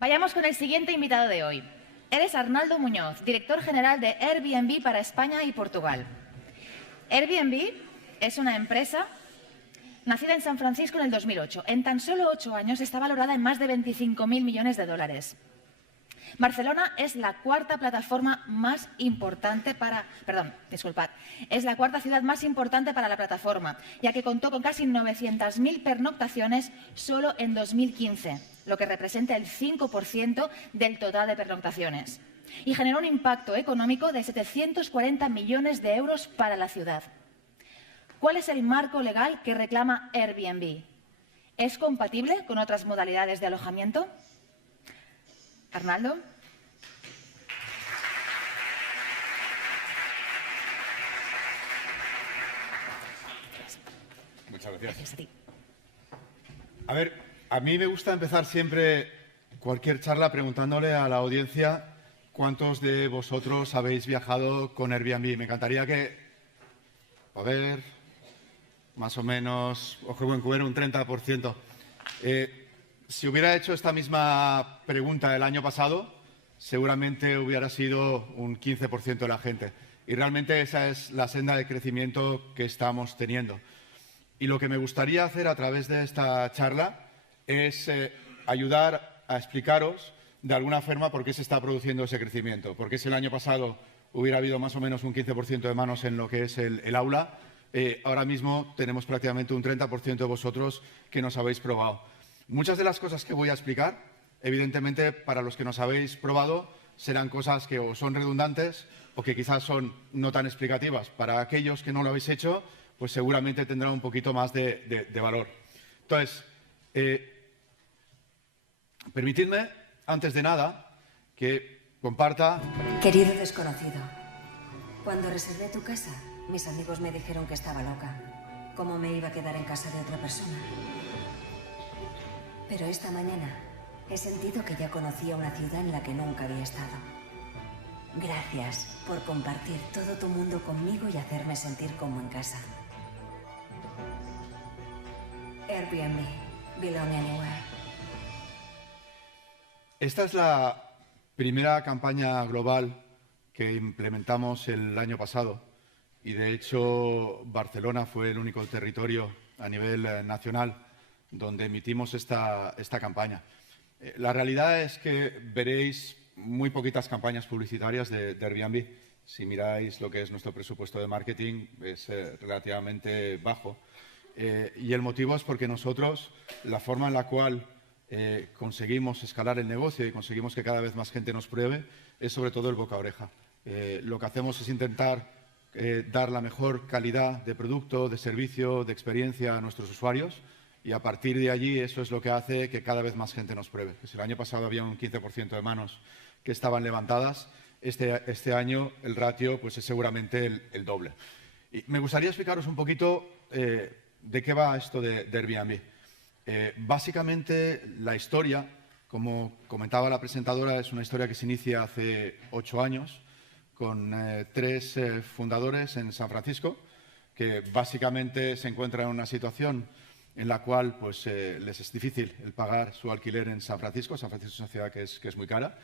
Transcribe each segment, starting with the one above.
Vayamos con el siguiente invitado de hoy. Él es Arnaldo Muñoz, director general de Airbnb para España y Portugal. Airbnb es una empresa nacida en San Francisco en el 2008. En tan solo 8 años está valorada en más de 25.000 millones de dólares. Barcelona es la cuarta plataforma más importante para... es la cuarta ciudad más importante para la plataforma, ya que contó con casi 900.000 pernoctaciones solo en 2015, lo que representa el 5% del total de pernoctaciones, y generó un impacto económico de 740 millones de euros para la ciudad. ¿Cuál es el marco legal que reclama Airbnb? ¿Es compatible con otras modalidades de alojamiento? Arnaldo. Muchas gracias. Gracias a ti. A ver, a mí me gusta empezar siempre cualquier charla preguntándole a la audiencia cuántos de vosotros habéis viajado con Airbnb. Me encantaría que, a ver, más o menos, ojo buen cubero, un 30%. Si hubiera hecho esta misma pregunta el año pasado, seguramente hubiera sido un 15% de la gente. Y realmente esa es la senda de crecimiento que estamos teniendo. Y lo que me gustaría hacer a través de esta charla es ayudar a explicaros de alguna forma por qué se está produciendo ese crecimiento. Porque si el año pasado hubiera habido más o menos un 15% de manos en lo que es el aula, ahora mismo tenemos prácticamente un 30% de vosotros que nos habéis probado. Muchas de las cosas que voy a explicar, evidentemente, para los que nos habéis probado, serán cosas que o son redundantes o que quizás son no tan explicativas. Para aquellos que no lo habéis hecho, pues seguramente tendrán un poquito más de valor. Entonces, permitidme, antes de nada, que comparta... Querido desconocido, cuando reservé tu casa, mis amigos me dijeron que estaba loca. ¿Cómo me iba a quedar en casa de otra persona? Pero esta mañana he sentido que ya conocía una ciudad en la que nunca había estado. Gracias por compartir todo tu mundo conmigo y hacerme sentir como en casa. Airbnb, belong anywhere. Esta es la primera campaña global que implementamos el año pasado y, de hecho, Barcelona fue el único territorio a nivel nacional donde emitimos esta campaña. La realidad es que veréis muy poquitas campañas publicitarias de Airbnb. Si miráis lo que es nuestro presupuesto de marketing, es relativamente bajo. Y el motivo es porque nosotros, la forma en la cual conseguimos escalar el negocio y conseguimos que cada vez más gente nos pruebe, es sobre todo el boca a oreja. Lo que hacemos es intentar dar la mejor calidad de producto, de servicio, de experiencia a nuestros usuarios, y a partir de allí eso es lo que hace que cada vez más gente nos pruebe. Si el año pasado había un 15% de manos que estaban levantadas, este año el ratio pues, es seguramente el doble. Y me gustaría explicaros un poquito de qué va esto de Airbnb. Básicamente la historia, como comentaba la presentadora, es una historia que se inicia hace 8 años con 3 fundadores en San Francisco, que básicamente se encuentran en una situación en la cual pues, les es difícil el pagar su alquiler en San Francisco. San Francisco es una ciudad que es muy cara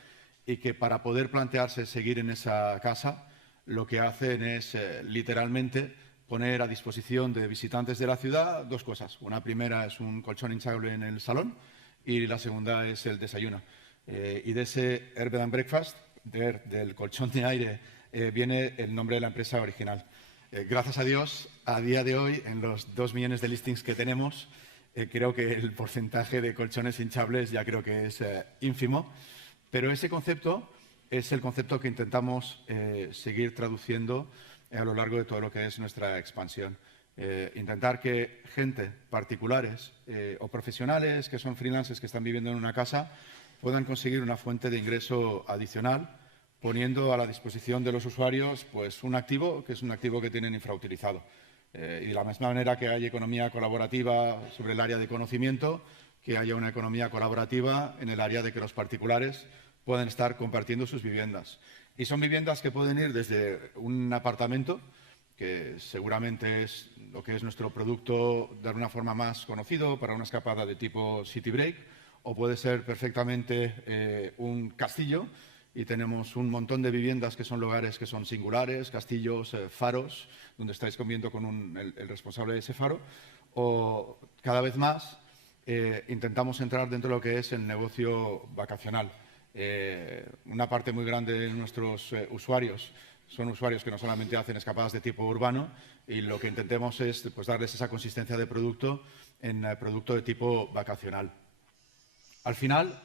y que para poder plantearse seguir en esa casa, lo que hacen es literalmente poner a disposición de visitantes de la ciudad 2 cosas. Una primera es un colchón hinchable en el salón y la segunda es el desayuno. Y de ese Air Bed and Breakfast, del colchón de aire, viene el nombre de la empresa original. Gracias a Dios, a día de hoy, en los 2 millones de listings que tenemos, creo que el porcentaje de colchones hinchables ya creo que es ínfimo, pero ese concepto es el concepto que intentamos seguir traduciendo a lo largo de todo lo que es nuestra expansión. Intentar que gente, particulares o profesionales que son freelancers que están viviendo en una casa, puedan conseguir una fuente de ingreso adicional, poniendo a la disposición de los usuarios pues, un activo que es un activo que tienen infrautilizado. Y de la misma manera que hay economía colaborativa sobre el área de conocimiento, que haya una economía colaborativa en el área de que los particulares puedan estar compartiendo sus viviendas. Y son viviendas que pueden ir desde un apartamento, que seguramente es lo que es nuestro producto de alguna forma más conocido para una escapada de tipo city break, o puede ser perfectamente un castillo, y tenemos un montón de viviendas que son lugares que son singulares, castillos, faros, donde estáis conviviendo con el responsable de ese faro, o cada vez más intentamos entrar dentro de lo que es el negocio vacacional. Una parte muy grande de nuestros usuarios son usuarios que no solamente hacen escapadas de tipo urbano, y lo que intentemos es pues, darles esa consistencia de producto en producto de tipo vacacional. Al final,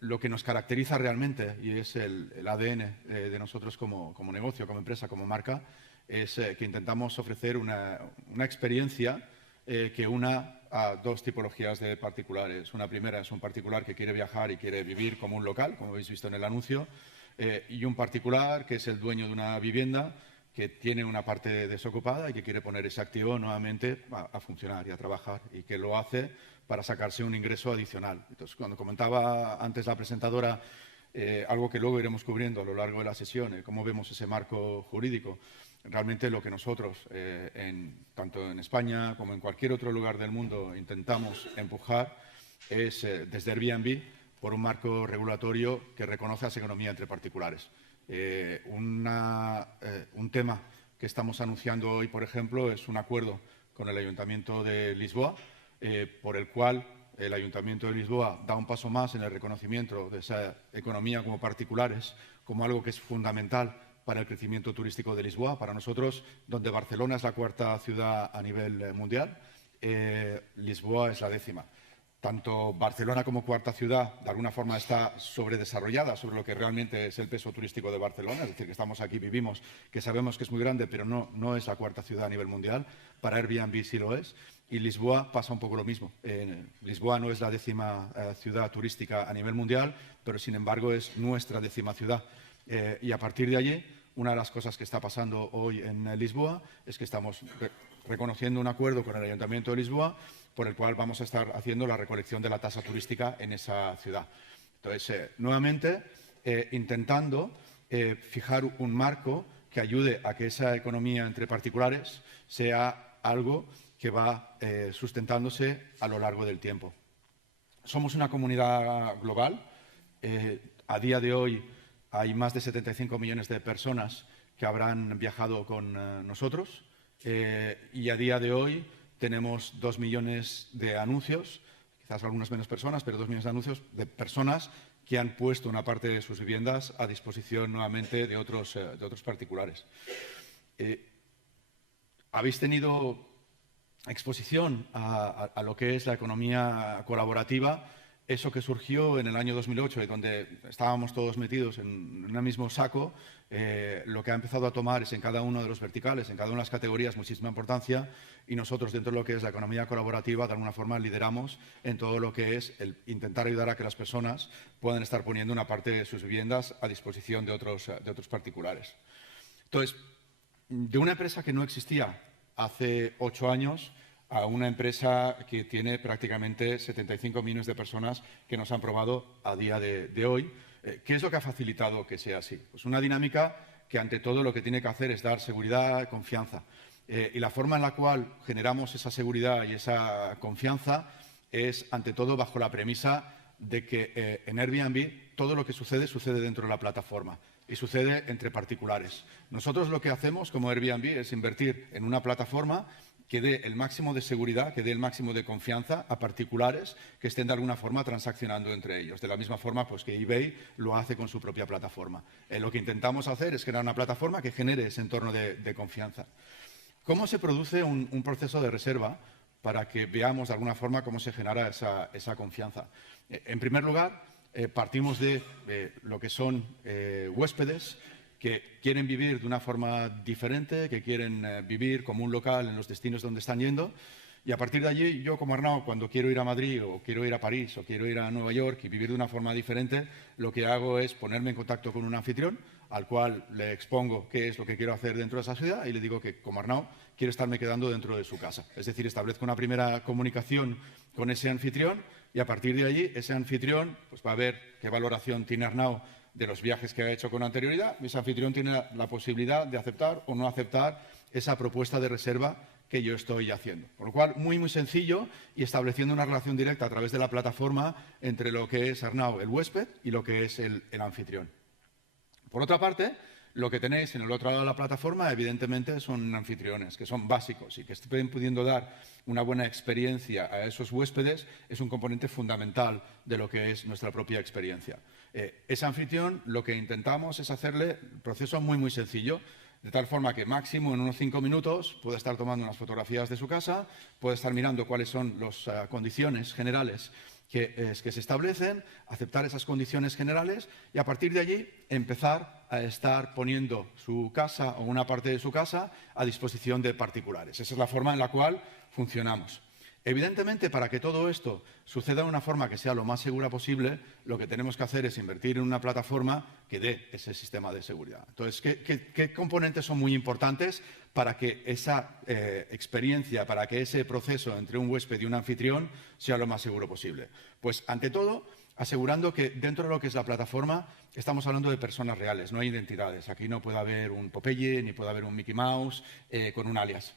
lo que nos caracteriza realmente, y es el ADN de nosotros como negocio, como empresa, como marca, es que intentamos ofrecer una experiencia que una a dos tipologías de particulares. Una primera es un particular que quiere viajar y quiere vivir como un local, como habéis visto en el anuncio, y un particular que es el dueño de una vivienda que tiene una parte desocupada y que quiere poner ese activo nuevamente a funcionar y a trabajar, y que lo hace para sacarse un ingreso adicional. Entonces, cuando comentaba antes la presentadora algo que luego iremos cubriendo a lo largo de la sesión, cómo vemos ese marco jurídico, realmente lo que nosotros, tanto en España como en cualquier otro lugar del mundo, intentamos empujar es, desde Airbnb, por un marco regulatorio que reconoce esa economía entre particulares. Un tema que estamos anunciando hoy, por ejemplo, es un acuerdo con el Ayuntamiento de Lisboa, por el cual el Ayuntamiento de Lisboa da un paso más en el reconocimiento de esa economía como particulares, como algo que es fundamental para el crecimiento turístico de Lisboa. Para nosotros, donde Barcelona es la cuarta ciudad a nivel mundial, Lisboa es la 10ª. Tanto Barcelona como cuarta ciudad, de alguna forma, está sobredesarrollada sobre lo que realmente es el peso turístico de Barcelona. Es decir, que estamos aquí, vivimos, que sabemos que es muy grande, pero no es la cuarta ciudad a nivel mundial. Para Airbnb sí lo es. Y Lisboa pasa un poco lo mismo. Lisboa no es la 10ª ciudad turística a nivel mundial, pero sin embargo es nuestra 10ª ciudad. Y a partir de allí, una de las cosas que está pasando hoy en Lisboa es que estamos reconociendo un acuerdo con el Ayuntamiento de Lisboa por el cual vamos a estar haciendo la recolección de la tasa turística en esa ciudad. Entonces, nuevamente, intentando fijar un marco que ayude a que esa economía entre particulares sea algo que va sustentándose a lo largo del tiempo. Somos una comunidad global. A día de hoy hay más de 75 millones de personas que habrán viajado con nosotros, y a día de hoy tenemos 2 millones de anuncios, quizás algunas menos personas, pero 2 millones de anuncios de personas que han puesto una parte de sus viviendas a disposición nuevamente de otros particulares. Habéis tenido exposición a lo que es la economía colaborativa, eso que surgió en el año 2008 y donde estábamos todos metidos en un mismo saco. Lo que ha empezado a tomar es en cada uno de los verticales, en cada una de las categorías, muchísima importancia, y nosotros dentro de lo que es la economía colaborativa de alguna forma lideramos en todo lo que es el intentar ayudar a que las personas puedan estar poniendo una parte de sus viviendas a disposición de otros particulares. Entonces, de una empresa que no existía hace 8 años a una empresa que tiene prácticamente 75 millones de personas que nos han probado a día de hoy. ¿Qué es lo que ha facilitado que sea así? Pues una dinámica que ante todo lo que tiene que hacer es dar seguridad, confianza. Y la forma en la cual generamos esa seguridad y esa confianza es ante todo bajo la premisa de que en Airbnb todo lo que sucede dentro de la plataforma y sucede entre particulares. Nosotros lo que hacemos como Airbnb es invertir en una plataforma que dé el máximo de seguridad, que dé el máximo de confianza a particulares que estén de alguna forma transaccionando entre ellos. De la misma forma pues, que eBay lo hace con su propia plataforma. Lo que intentamos hacer es crear una plataforma que genere ese entorno de confianza. ¿Cómo se produce un proceso de reserva para que veamos de alguna forma cómo se genera esa confianza? En primer lugar, partimos de lo que son huéspedes que quieren vivir de una forma diferente, que quieren vivir como un local en los destinos donde están yendo. Y a partir de allí, yo como Arnau, cuando quiero ir a Madrid o quiero ir a París o quiero ir a Nueva York y vivir de una forma diferente, lo que hago es ponerme en contacto con un anfitrión al cual le expongo qué es lo que quiero hacer dentro de esa ciudad y le digo que, como Arnau, quiero estarme quedando dentro de su casa. Es decir, establezco una primera comunicación con ese anfitrión y a partir de allí ese anfitrión pues, va a ver qué valoración tiene Arnau de los viajes que ha hecho con anterioridad. Ese anfitrión tiene la posibilidad de aceptar o no aceptar esa propuesta de reserva que yo estoy haciendo. Con lo cual, muy, muy sencillo y estableciendo una relación directa a través de la plataforma entre lo que es Arnau, el huésped, y lo que es el anfitrión. Por otra parte, lo que tenéis en el otro lado de la plataforma, evidentemente, son anfitriones, que son básicos y que estén pudiendo dar una buena experiencia a esos huéspedes es un componente fundamental de lo que es nuestra propia experiencia. Ese anfitrión, lo que intentamos es hacerle el proceso muy, muy sencillo, de tal forma que máximo en unos 5 minutos puede estar tomando unas fotografías de su casa, puede estar mirando cuáles son las condiciones generales que se establecen, aceptar esas condiciones generales y a partir de allí empezar a estar poniendo su casa o una parte de su casa a disposición de particulares. Esa es la forma en la cual funcionamos. Evidentemente, para que todo esto suceda de una forma que sea lo más segura posible, lo que tenemos que hacer es invertir en una plataforma que dé ese sistema de seguridad. Entonces, ¿qué componentes son muy importantes para que esa experiencia, para que ese proceso entre un huésped y un anfitrión sea lo más seguro posible? Pues, ante todo, asegurando que dentro de lo que es la plataforma estamos hablando de personas reales, no hay identidades. Aquí no puede haber un Popeye ni puede haber un Mickey Mouse con un alias.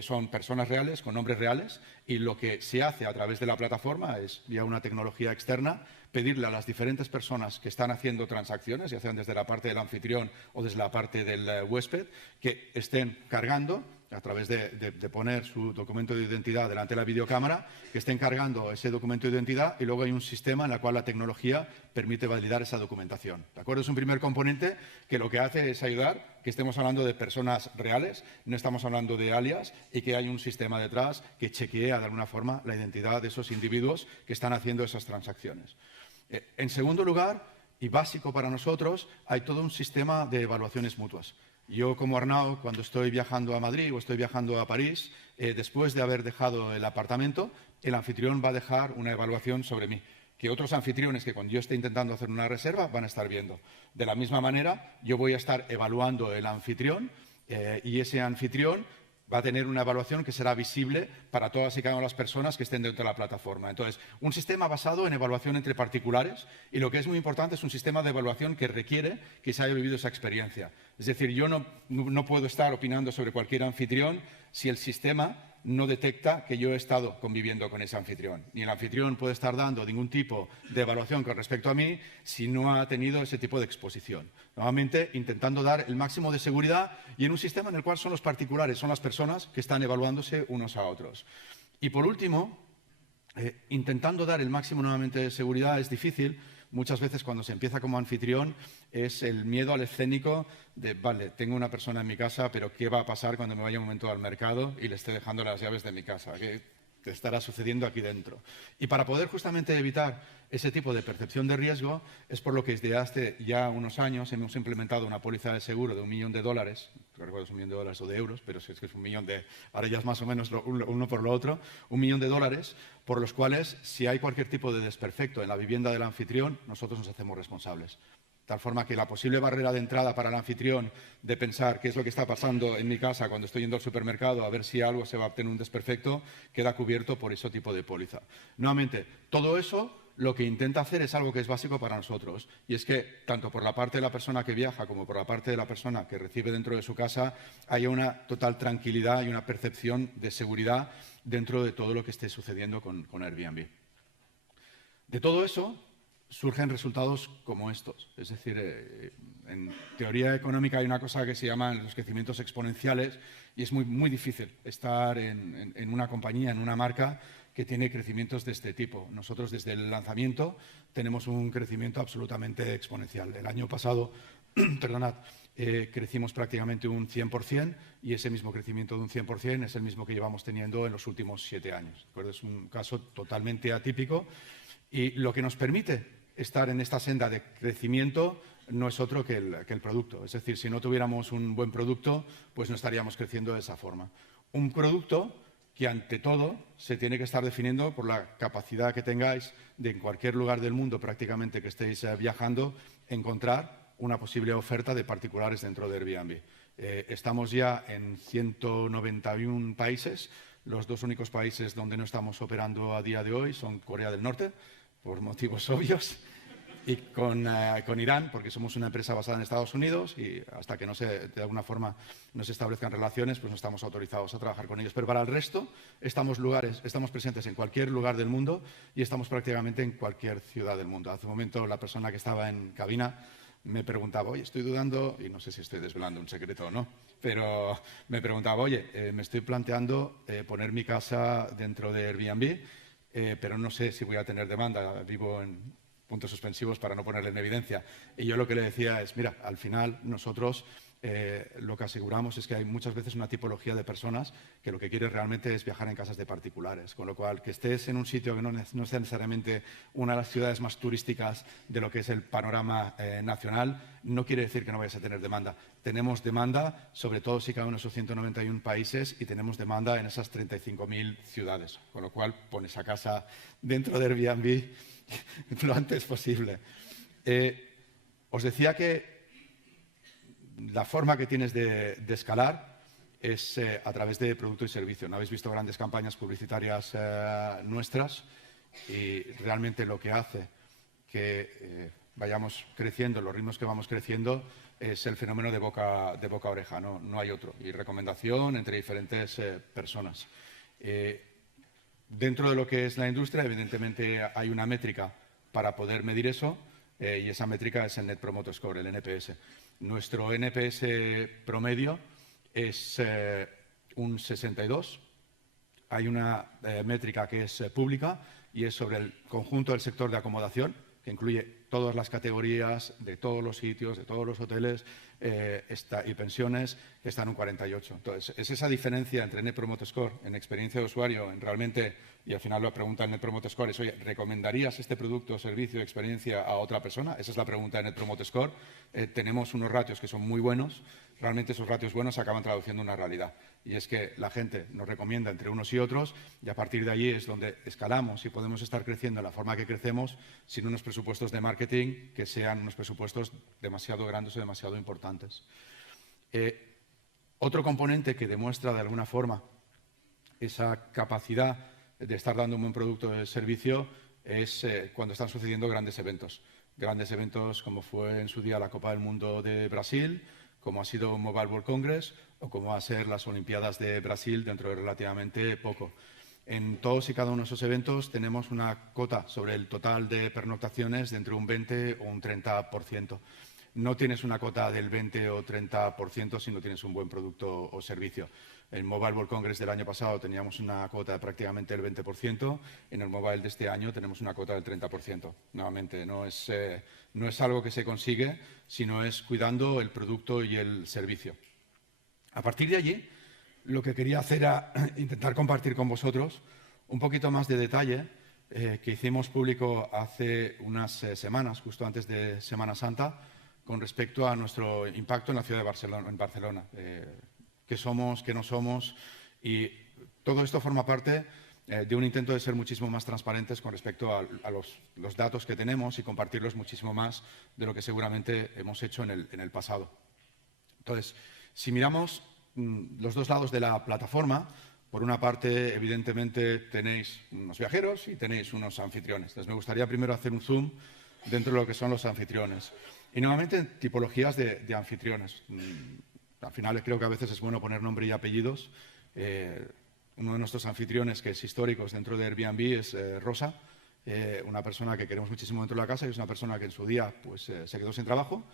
Son personas reales, con nombres reales, y lo que se hace a través de la plataforma es, vía una tecnología externa, pedirle a las diferentes personas que están haciendo transacciones, ya sean desde la parte del anfitrión o desde la parte del huésped, que estén cargando, a través de poner su documento de identidad delante de la videocámara, que estén cargando ese documento de identidad y luego hay un sistema en el cual la tecnología permite validar esa documentación. ¿De acuerdo? Es un primer componente que lo que hace es ayudar que estemos hablando de personas reales, no estamos hablando de alias y que hay un sistema detrás que chequea de alguna forma la identidad de esos individuos que están haciendo esas transacciones. En segundo lugar, y básico para nosotros, hay todo un sistema de evaluaciones mutuas. Yo, como Arnau, cuando estoy viajando a Madrid o estoy viajando a París, después de haber dejado el apartamento, el anfitrión va a dejar una evaluación sobre mí, que otros anfitriones que cuando yo esté intentando hacer una reserva van a estar viendo. De la misma manera, yo voy a estar evaluando el anfitrión y ese anfitrión va a tener una evaluación que será visible para todas y cada una de las personas que estén dentro de la plataforma. Entonces, un sistema basado en evaluación entre particulares y lo que es muy importante es un sistema de evaluación que requiere que se haya vivido esa experiencia. Es decir, yo no puedo estar opinando sobre cualquier anfitrión si el sistema no detecta que yo he estado conviviendo con ese anfitrión. Ni el anfitrión puede estar dando ningún tipo de evaluación con respecto a mí si no ha tenido ese tipo de exposición. Nuevamente, intentando dar el máximo de seguridad y en un sistema en el cual son los particulares, son las personas que están evaluándose unos a otros. Y por último, intentando dar el máximo nuevamente de seguridad es difícil. Muchas veces cuando se empieza como anfitrión es el miedo al escénico de, vale, tengo una persona en mi casa, pero ¿qué va a pasar cuando me vaya un momento al mercado y le esté dejando las llaves de mi casa? ¿Qué estará sucediendo aquí dentro? Y para poder justamente evitar ese tipo de percepción de riesgo es por lo que desde hace ya unos años hemos implementado una póliza de seguro de $1 millón, no recuerdo si $1 millón o de euros, pero si es que es $1 millón ahora ya es más o menos uno por lo otro, $1 millón, por los cuales si hay cualquier tipo de desperfecto en la vivienda del anfitrión, nosotros nos hacemos responsables. De tal forma que la posible barrera de entrada para el anfitrión de pensar qué es lo que está pasando en mi casa cuando estoy yendo al supermercado a ver si algo se va a obtener un desperfecto, queda cubierto por ese tipo de póliza. Nuevamente, todo eso lo que intenta hacer es algo que es básico para nosotros y es que tanto por la parte de la persona que viaja como por la parte de la persona que recibe dentro de su casa haya una total tranquilidad y una percepción de seguridad dentro de todo lo que esté sucediendo con Airbnb. De todo eso surgen resultados como estos. Es decir, en teoría económica hay una cosa que se llaman los crecimientos exponenciales y es muy difícil estar en una compañía, en una marca que tiene crecimientos de este tipo. Nosotros desde el lanzamiento tenemos un crecimiento absolutamente exponencial. El año pasado, perdonad, crecimos prácticamente un 100% y ese mismo crecimiento de un 100% es el mismo que llevamos teniendo en los últimos 7 años. ¿De acuerdo? Es un caso totalmente atípico y lo que nos permite estar en esta senda de crecimiento no es otro que el producto. Es decir, si no tuviéramos un buen producto, pues no estaríamos creciendo de esa forma. Un producto que ante todo se tiene que estar definiendo por la capacidad que tengáis de en cualquier lugar del mundo prácticamente que estéis viajando, encontrar una posible oferta de particulares dentro de Airbnb. Estamos ya en 191 países. Los 2 únicos países donde no estamos operando a día de hoy son Corea del Norte, por motivos obvios, y con Irán, porque somos una empresa basada en Estados Unidos y hasta que de alguna forma no se establezcan relaciones, pues no estamos autorizados a trabajar con ellos. Pero para el resto, estamos presentes en cualquier lugar del mundo y estamos prácticamente en cualquier ciudad del mundo. Hace un momento la persona que estaba en cabina me preguntaba, oye, estoy dudando, y no sé si estoy desvelando un secreto o no, pero me preguntaba, oye, me estoy planteando poner mi casa dentro de Airbnb, pero no sé si voy a tener demanda, vivo en puntos suspensivos para no ponerle en evidencia. Y yo lo que le decía es, mira, al final nosotros lo que aseguramos es que hay muchas veces una tipología de personas que lo que quiere realmente es viajar en casas de particulares, con lo cual que estés en un sitio que no sea necesariamente una de las ciudades más turísticas de lo que es el panorama nacional, no quiere decir que no vayas a tener demanda. Tenemos demanda, sobre todo si cada uno de esos 191 países, y tenemos demanda en esas 35.000 ciudades, con lo cual pones esa casa dentro de Airbnb lo antes posible. Os decía que la forma que tienes de escalar es a través de producto y servicio. No habéis visto grandes campañas publicitarias nuestras y realmente lo que hace que vayamos creciendo, los ritmos que vamos creciendo, es el fenómeno de boca a oreja, no hay otro. Y recomendación entre diferentes personas. Dentro de lo que es la industria, evidentemente hay una métrica para poder medir eso y esa métrica es el Net Promoter Score, el NPS. Nuestro NPS promedio es un 62. Hay una métrica que es pública y es sobre el conjunto del sector de acomodación, que incluye todas las categorías de todos los sitios, de todos los hoteles y pensiones, que están en un 48. Entonces, es esa diferencia entre Net Promoter Score en experiencia de usuario, en realmente, y al final la pregunta del Net Promoter Score es, oye, ¿recomendarías este producto, servicio, experiencia a otra persona? Esa es la pregunta de Net Promoter Score. Tenemos unos ratios que son muy buenos. Realmente esos ratios buenos se acaban traduciendo en una realidad. Y es que la gente nos recomienda entre unos y otros y a partir de allí es donde escalamos y podemos estar creciendo de la forma que crecemos sin unos presupuestos de marketing que sean unos presupuestos demasiado grandes o demasiado importantes. Otro componente que demuestra de alguna forma esa capacidad de estar dando un buen producto de servicio es cuando están sucediendo grandes eventos. Grandes eventos como fue en su día la Copa del Mundo de Brasil, como ha sido Mobile World Congress o como va a ser las Olimpiadas de Brasil dentro de relativamente poco. En todos y cada uno de esos eventos tenemos una cota sobre el total de pernoctaciones de entre un 20 o un 30%. No tienes una cota del 20 o 30% si no tienes un buen producto o servicio. En Mobile World Congress del año pasado teníamos una cota de prácticamente el 20%. En el Mobile de este año tenemos una cota del 30%. Nuevamente, no es algo que se consigue, sino es cuidando el producto y el servicio. A partir de allí, lo que quería hacer era intentar compartir con vosotros un poquito más de detalle que hicimos público hace unas semanas, justo antes de Semana Santa, con respecto a nuestro impacto en la ciudad de Barcelona. Qué somos, qué no somos, y todo esto forma parte de un intento de ser muchísimo más transparentes con respecto a los datos que tenemos y compartirlos muchísimo más de lo que seguramente hemos hecho en el pasado. Entonces, si miramos los dos lados de la plataforma, por una parte, evidentemente, tenéis unos viajeros y tenéis unos anfitriones. Entonces, me gustaría primero hacer un zoom dentro de lo que son los anfitriones. Y nuevamente, tipologías de anfitriones. Al final creo que a veces es bueno poner nombre y apellidos. Uno de nuestros anfitriones que es histórico dentro de Airbnb es Rosa, una persona que queremos muchísimo dentro de la casa y es una persona que en su día pues, se quedó sin trabajo,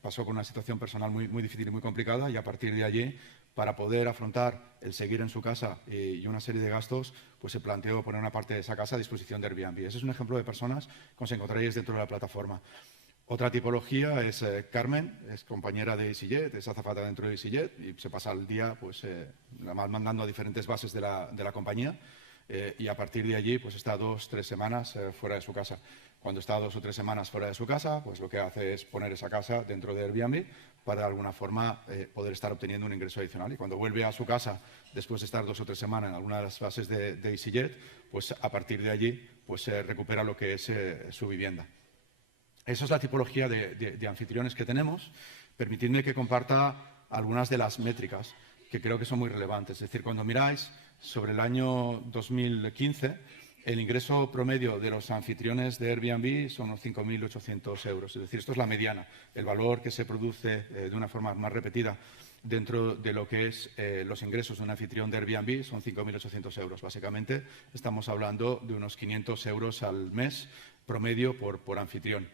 pasó por una situación personal muy difícil y muy complicada y a partir de allí, para poder afrontar el seguir en su casa y una serie de gastos, pues se planteó poner una parte de esa casa a disposición de Airbnb. Ese es un ejemplo de personas que os encontraréis dentro de la plataforma. Otra tipología es Carmen, es compañera de EasyJet, es azafata dentro de EasyJet y se pasa el día pues, mandando a diferentes bases de la compañía y a partir de allí pues, está 2 o 3 semanas fuera de su casa. Cuando está 2 o 3 semanas fuera de su casa, pues lo que hace es poner esa casa dentro de Airbnb para de alguna forma poder estar obteniendo un ingreso adicional. Y cuando vuelve a su casa, después de estar 2 o 3 semanas en alguna de las bases de EasyJet, pues a partir de allí pues, recupera lo que es su vivienda. Esa es la tipología de anfitriones que tenemos. Permitidme que comparta algunas de las métricas que creo que son muy relevantes. Es decir, cuando miráis sobre el año 2015, el ingreso promedio de los anfitriones de Airbnb son unos 5.800 euros. Es decir, esto es la mediana, el valor que se produce de una forma más repetida dentro de lo que es los ingresos de un anfitrión de Airbnb son 5.800 euros. Básicamente, estamos hablando de unos 500 euros al mes promedio por anfitrión.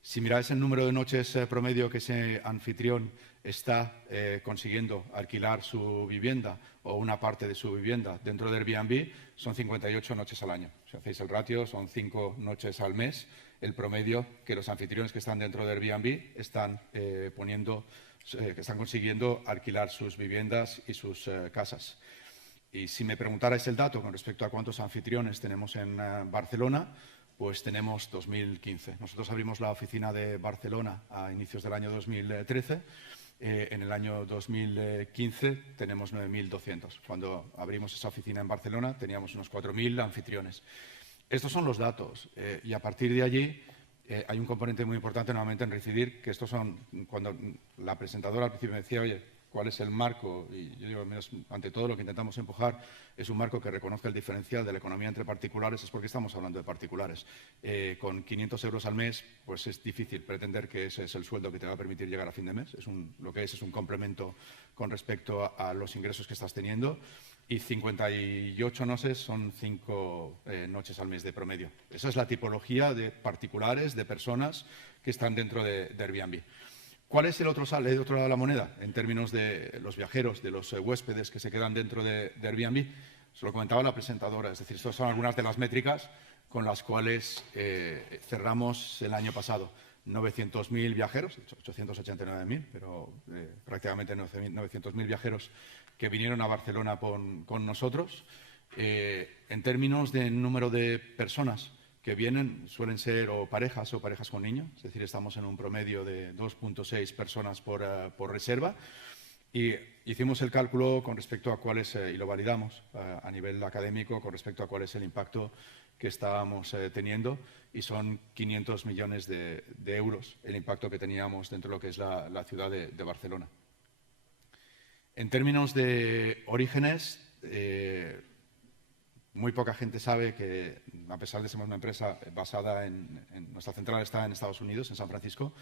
Si miráis el número de noches promedio que ese anfitrión está consiguiendo alquilar su vivienda o una parte de su vivienda dentro de Airbnb, son 58 noches al año. Si hacéis el ratio, son 5 noches al mes, el promedio que los anfitriones que están dentro de Airbnb están que están consiguiendo alquilar sus viviendas y sus casas. Y si me preguntarais el dato con respecto a cuántos anfitriones tenemos en Barcelona, pues tenemos 2015. Nosotros abrimos la oficina de Barcelona a inicios del año 2013. En el año 2015 tenemos 9.200. Cuando abrimos esa oficina en Barcelona teníamos unos 4.000 anfitriones. Estos son los datos y a partir de allí hay un componente muy importante nuevamente en reincidir, que estos son, cuando la presentadora al principio me decía, oye, ¿cuál es el marco? Y yo digo, ante todo lo que intentamos empujar es un marco que reconozca el diferencial de la economía entre particulares, es porque estamos hablando de particulares. Con 500 euros al mes, pues es difícil pretender que ese es el sueldo que te va a permitir llegar a fin de mes. Lo que es un complemento con respecto a los ingresos que estás teniendo. Y 58 noches son 5 noches al mes de promedio. Esa es la tipología de particulares, de personas que están dentro de Airbnb. ¿Cuál es el otro lado de la moneda en términos de los viajeros, de los huéspedes que se quedan dentro de Airbnb? Se lo comentaba la presentadora, es decir, estas son algunas de las métricas con las cuales cerramos el año pasado. 900.000 viajeros, 889.000, pero prácticamente 900.000 viajeros que vinieron a Barcelona con nosotros. En términos de número de personas que vienen, suelen ser o parejas con niños, es decir, estamos en un promedio de 2,6 personas por reserva. Y hicimos el cálculo con respecto a cuál es, y lo validamos a nivel académico, con respecto a cuál es el impacto que estábamos teniendo, y son 500 millones de euros el impacto que teníamos dentro de lo que es la ciudad de Barcelona. En términos de orígenes, muy poca gente sabe que, a pesar de ser una empresa basada nuestra central está en Estados Unidos, en San Francisco,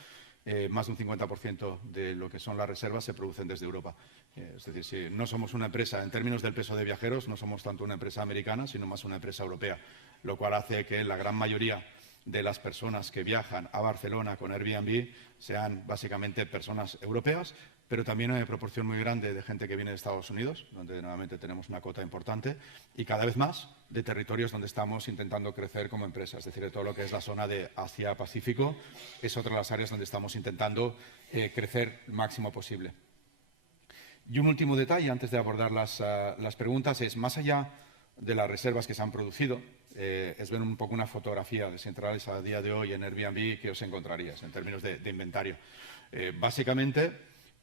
más de un 50% de lo que son las reservas se producen desde Europa. Es decir, si no somos una empresa, en términos del peso de viajeros, no somos tanto una empresa americana, sino más una empresa europea, lo cual hace que la gran mayoría de las personas que viajan a Barcelona con Airbnb sean básicamente personas europeas, pero también hay una proporción muy grande de gente que viene de Estados Unidos, donde nuevamente tenemos una cota importante, y cada vez más de territorios donde estamos intentando crecer como empresa. Es decir, de todo lo que es la zona de Asia-Pacífico es otra de las áreas donde estamos intentando crecer el máximo posible. Y un último detalle, antes de abordar las preguntas, es más allá de las reservas que se han producido, es ver un poco una fotografía de si entrarais a día de hoy en Airbnb, ¿qué os encontraríais en términos de inventario? Básicamente,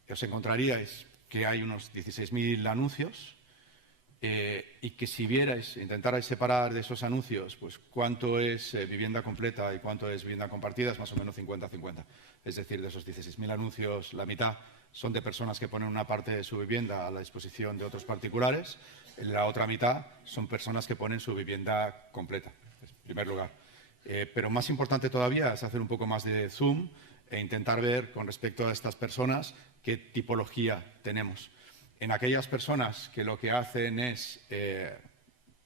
os encontraríais que hay unos 16.000 anuncios y que si intentarais separar de esos anuncios pues cuánto es vivienda completa y cuánto es vivienda compartida, es más o menos 50-50. Es decir, de esos 16.000 anuncios, la mitad son de personas que ponen una parte de su vivienda a la disposición de otros particulares. La otra mitad son personas que ponen su vivienda completa, en primer lugar. Pero más importante todavía es hacer un poco más de zoom e intentar ver con respecto a estas personas qué tipología tenemos. En aquellas personas que lo que hacen es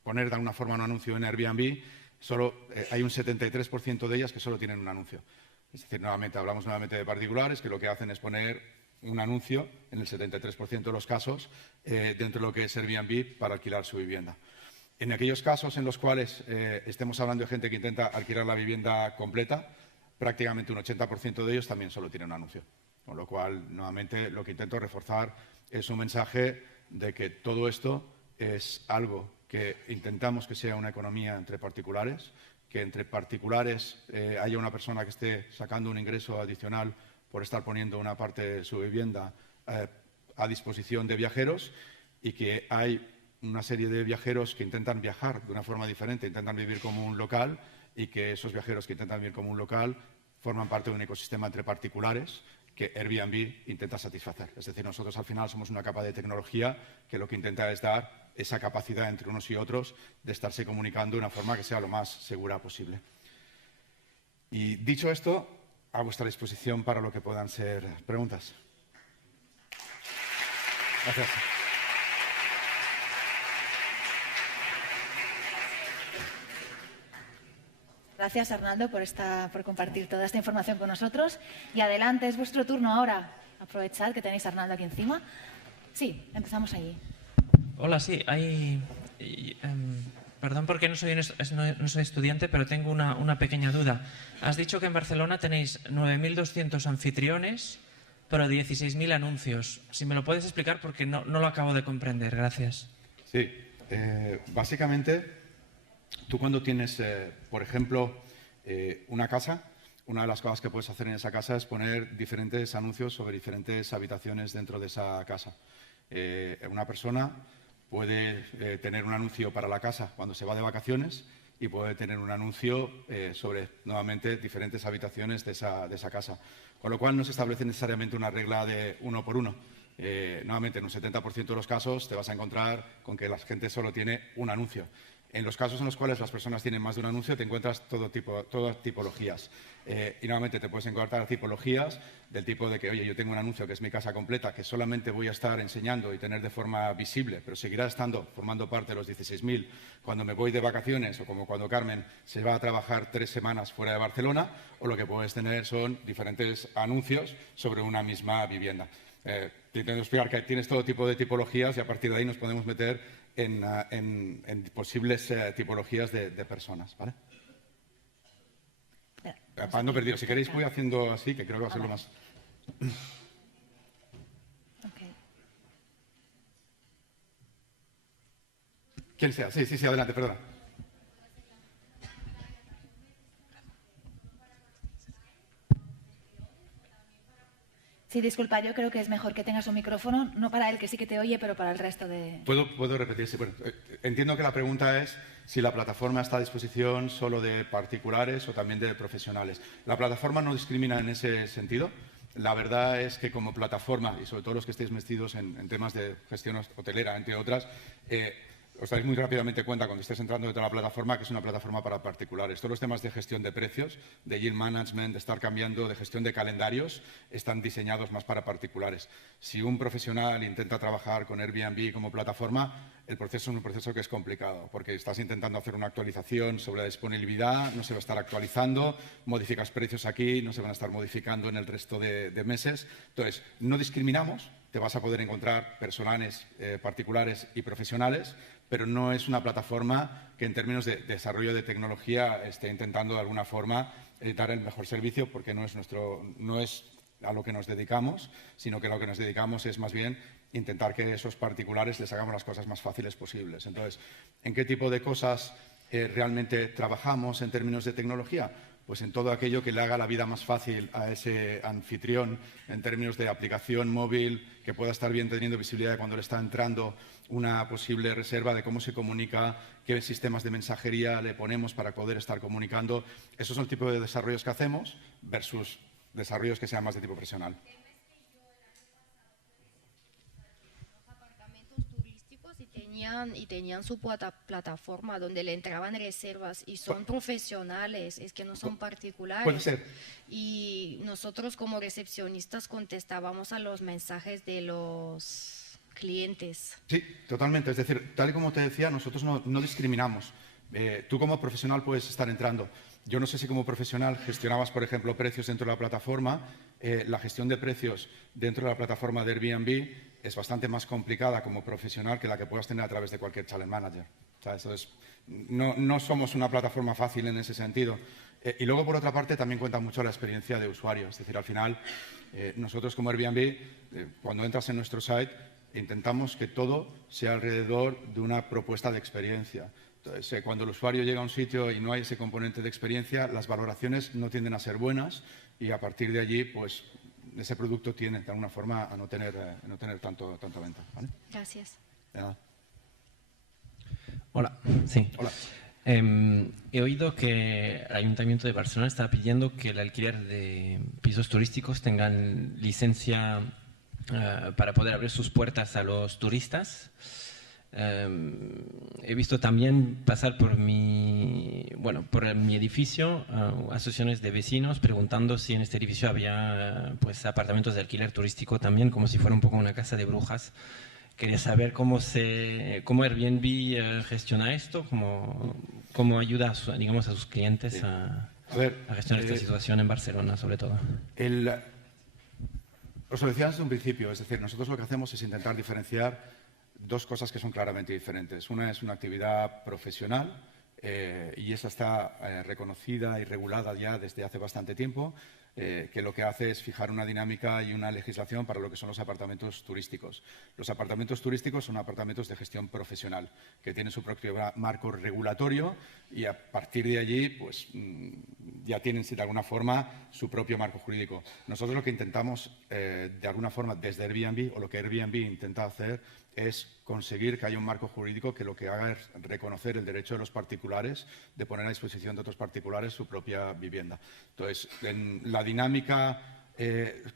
poner de alguna forma un anuncio en Airbnb, hay un 73% de ellas que solo tienen un anuncio. Es decir, hablamos nuevamente de particulares que lo que hacen es poner un anuncio, en el 73% de los casos, dentro de lo que es Airbnb para alquilar su vivienda. En aquellos casos en los cuales estemos hablando de gente que intenta alquilar la vivienda completa, prácticamente un 80% de ellos también solo tienen un anuncio. Con lo cual, nuevamente, lo que intento reforzar es un mensaje de que todo esto es algo que intentamos que sea una economía entre particulares, que entre particulares haya una persona que esté sacando un ingreso adicional por estar poniendo una parte de su vivienda a disposición de viajeros, y que hay una serie de viajeros que intentan viajar de una forma diferente, intentan vivir como un local, y que esos viajeros que intentan vivir como un local forman parte de un ecosistema entre particulares que Airbnb intenta satisfacer. Es decir, nosotros al final somos una capa de tecnología que lo que intenta es dar esa capacidad entre unos y otros de estarse comunicando de una forma que sea lo más segura posible. Y dicho esto, a vuestra disposición para lo que puedan ser preguntas. Gracias. Gracias, Arnaldo, por compartir toda esta información con nosotros. Y adelante, es vuestro turno ahora. Aprovechad que tenéis a Arnaldo aquí encima. Sí, empezamos allí. Hola, sí, perdón porque no soy estudiante, pero tengo una pequeña duda. Has dicho que en Barcelona tenéis 9.200 anfitriones, pero 16.000 anuncios. Si me lo puedes explicar porque no lo acabo de comprender. Gracias. Sí, básicamente, tú cuando tienes, por ejemplo, una casa, una de las cosas que puedes hacer en esa casa es poner diferentes anuncios sobre diferentes habitaciones dentro de esa casa. Una persona puede tener un anuncio para la casa cuando se va de vacaciones y puede tener un anuncio sobre, nuevamente, diferentes habitaciones de esa casa. Con lo cual no se establece necesariamente una regla de 1 por 1. Nuevamente, en un 70% de los casos te vas a encontrar con que la gente solo tiene un anuncio. En los casos en los cuales las personas tienen más de un anuncio, te encuentras todas tipologías. Y nuevamente te puedes encontrar tipologías del tipo de que, oye, yo tengo un anuncio que es mi casa completa, que solamente voy a estar enseñando y tener de forma visible, pero seguirá estando, formando parte de los 16.000 cuando me voy de vacaciones, o como cuando Carmen se va a trabajar 3 semanas fuera de Barcelona, o lo que puedes tener son diferentes anuncios sobre una misma vivienda. Te intento explicar que tienes todo tipo de tipologías y a partir de ahí nos podemos meter en posibles tipologías de personas, ¿vale? No perdido. Si queréis voy haciendo así, que creo que va a ser lo más... Okay. Quien sea. Sí, adelante, perdona. Sí, disculpa, yo creo que es mejor que tengas un micrófono, no para él, que sí que te oye, pero para el resto de... ¿Puedo repetir? Sí, bueno, entiendo que la pregunta es si la plataforma está a disposición solo de particulares o también de profesionales. La plataforma no discrimina en ese sentido. La verdad es que como plataforma, y sobre todo los que estéis metidos en temas de gestión hotelera, entre otras, os dais muy rápidamente cuenta cuando estéis entrando dentro de la plataforma que es una plataforma para particulares. Todos los temas de gestión de precios, de yield management, de estar cambiando, de gestión de calendarios, están diseñados más para particulares. Si un profesional intenta trabajar con Airbnb como plataforma, el proceso es un proceso que es complicado, porque estás intentando hacer una actualización sobre la disponibilidad, no se va a estar actualizando, modificas precios aquí, no se van a estar modificando en el resto de meses. Entonces, no discriminamos, te vas a poder encontrar personales, particulares y profesionales, pero no es una plataforma que en términos de desarrollo de tecnología esté intentando de alguna forma dar el mejor servicio, porque no es a lo que nos dedicamos, sino que lo que nos dedicamos es más bien intentar que esos particulares les hagamos las cosas más fáciles posibles. Entonces, ¿en qué tipo de cosas realmente trabajamos en términos de tecnología? Pues en todo aquello que le haga la vida más fácil a ese anfitrión en términos de aplicación móvil, que pueda estar bien teniendo visibilidad de cuando le está entrando una posible reserva, de cómo se comunica, qué sistemas de mensajería le ponemos para poder estar comunicando. Esos son el tipo de desarrollos que hacemos versus desarrollos que sean más de tipo profesional. Tenían su plataforma donde le entraban reservas y son profesionales, es que no son particulares. Puede ser. Y nosotros como recepcionistas contestábamos a los mensajes de los clientes. Sí, totalmente. Es decir, tal y como te decía, nosotros no discriminamos. Tú como profesional puedes estar entrando. Yo no sé si como profesional gestionabas, por ejemplo, precios dentro de la plataforma. La gestión de precios dentro de la plataforma de Airbnb es bastante más complicada como profesional que la que puedas tener a través de cualquier channel manager. Entonces, no somos una plataforma fácil en ese sentido. Y luego, por otra parte, también cuenta mucho la experiencia de usuario. Es decir, al final, nosotros como Airbnb, cuando entras en nuestro site, intentamos que todo sea alrededor de una propuesta de experiencia. Entonces, cuando el usuario llega a un sitio y no hay ese componente de experiencia, las valoraciones no tienden a ser buenas y a partir de allí, pues, ese producto tiende de alguna forma a no tener tanto venta. ¿Vale? Gracias. De nada. Hola, sí. Hola. He oído que el Ayuntamiento de Barcelona está pidiendo que el alquiler de pisos turísticos tengan licencia para poder abrir sus puertas a los turistas. He visto también pasar por mi edificio asociaciones de vecinos preguntando si en este edificio había pues apartamentos de alquiler turístico también, como si fuera un poco una casa de brujas. Quería saber cómo Airbnb gestiona esto, cómo ayuda a sus clientes a gestionar esta situación en Barcelona, sobre todo. Os lo decía desde un principio, es decir, nosotros lo que hacemos es intentar diferenciar dos cosas que son claramente diferentes. Una es una actividad profesional y esa está reconocida y regulada ya desde hace bastante tiempo, que lo que hace es fijar una dinámica y una legislación para lo que son los apartamentos turísticos. Los apartamentos turísticos son apartamentos de gestión profesional, que tienen su propio marco regulatorio y a partir de allí pues, ya tienen de alguna forma su propio marco jurídico. Nosotros lo que intentamos de alguna forma desde Airbnb, o lo que Airbnb intenta hacer, es conseguir que haya un marco jurídico que lo que haga es reconocer el derecho de los particulares de poner a disposición de otros particulares su propia vivienda. Entonces, en la dinámica